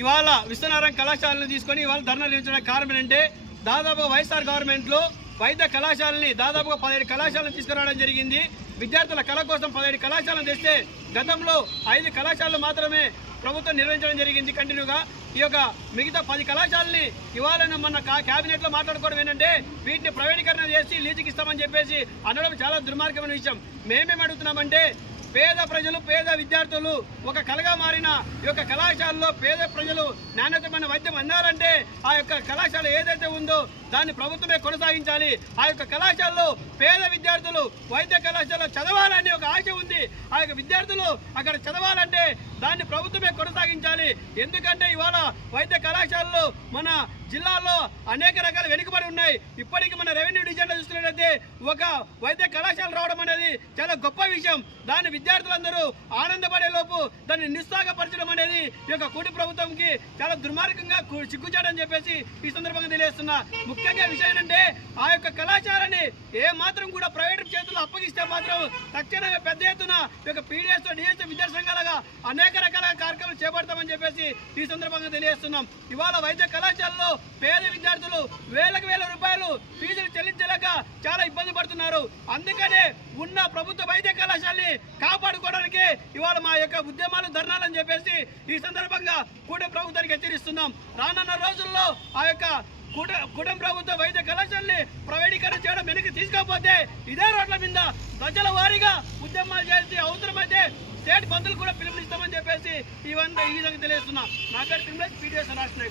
ఇవాళ విశ్వనారాయణ కళాశాలను తీసుకొని ఇవాళ ధర్నా నిర్వహించడానికి కారణం ఏంటంటే దాదాపు వైఎస్ఆర్ గవర్నమెంట్లో వైద్య కళాశాలని దాదాపుగా పదిహేడు కళాశాలను తీసుకురావడం జరిగింది విద్యార్థుల కళ కోసం పదిహేడు కళాశాలను తెస్తే గతంలో ఐదు కళాశాలలు మాత్రమే ప్రభుత్వం నిర్వహించడం జరిగింది కంటిన్యూగా ఈ యొక్క మిగతా పది కళాశాలని ఇవాళ మన క్యాబినెట్లో మాట్లాడుకోవడం ఏంటంటే వీటిని ప్రైవేటీకరణ చేసి లీజుకి ఇస్తామని చెప్పేసి అనడం చాలా దుర్మార్గమైన విషయం మేమేం అడుగుతున్నామంటే పేద ప్రజలు పేద విద్యార్థులు ఒక కళగా మారిన ఈ యొక్క కళాశాలలో పేద ప్రజలు నాణ్యతమైన వైద్యం అన్నారంటే ఆ యొక్క కళాశాల ఏదైతే ఉందో దాన్ని ప్రభుత్వమే కొనసాగించాలి ఆ యొక్క కళాశాలలో పేద విద్యార్థులు వైద్య కళాశాల చదవాలని ఒక ఆశ విద్యార్థులు అక్కడ చదవాలంటే దాన్ని ప్రభుత్వమే కొనసాగించాలి ఎందుకంటే ఇవాళ వైద్య కళాశాలలు మన జిల్లాలో అనేక రకాల వెనుకబడి ఉన్నాయి ఇప్పటికీ మన రెవెన్యూ డివిజన్లో చూస్తున్నట్లయితే ఒక వైద్య కళాశాల రావడం అనేది చాలా గొప్ప విషయం దాన్ని విద్యార్థులందరూ ఆనందపడేలోపు దాన్ని నిస్సాగపరచడం అనేది ఈ యొక్క కూటి ప్రభుత్వంకి చాలా దుర్మార్గంగా సిగ్గుచాడని చెప్పేసి ఈ సందర్భంగా తెలియజేస్తారు చేస్తున్నా ముఖ్యంగా విషయం ఏంటంటే ఆ యొక్క కళాచారాన్ని ఏ మాత్రం కూడా ప్రైవేట్ చేతుల్లో అప్పగిస్తే మాత్రం తక్షణమే పెద్ద ఎత్తున పీడిఎస్ యొక్క పీడిఎస్తో డిఎస్ఓ విద్యా సంఘాలుగా అనేక రకాల కార్యక్రమాలు చేపడతామని చెప్పేసి ఈ సందర్భంగా తెలియజేస్తున్నాం ఇవాళ వైద్య కళాశాలలో పేద విద్యార్థులు వేలకు వేల రూపాయలు ఫీజులు చెల్లించలేక చాలా ఇబ్బంది పడుతున్నారు అందుకనే ఉన్న ప్రభుత్వ వైద్య కళాశాలని కాపాడుకోవడానికి ఇవాళ మా యొక్క ఉద్యమాలు ధర్నాలని చెప్పేసి ఈ సందర్భంగా కూడా ప్రభుత్వానికి హెచ్చరిస్తున్నాం రానున్న రోజుల్లో ఆ యొక్క కుటుంబ ప్రభుత్వ వైద్య కళాశాలని ప్రైవేటీకరణ చేయడం వెనక్కి తీసుకోకపోతే ఇదే రోడ్ల మీద ప్రజల వారీగా ఉద్యమాలు చేసి అవసరమైతే స్టేట్ బంధువులు కూడా పిలుపునిస్తామని చెప్పేసి ఇవన్నీ ఈ విధంగా తెలియజేస్తున్నా నాకే పిల్లలు పీడిఎస్ రాష్ట్ర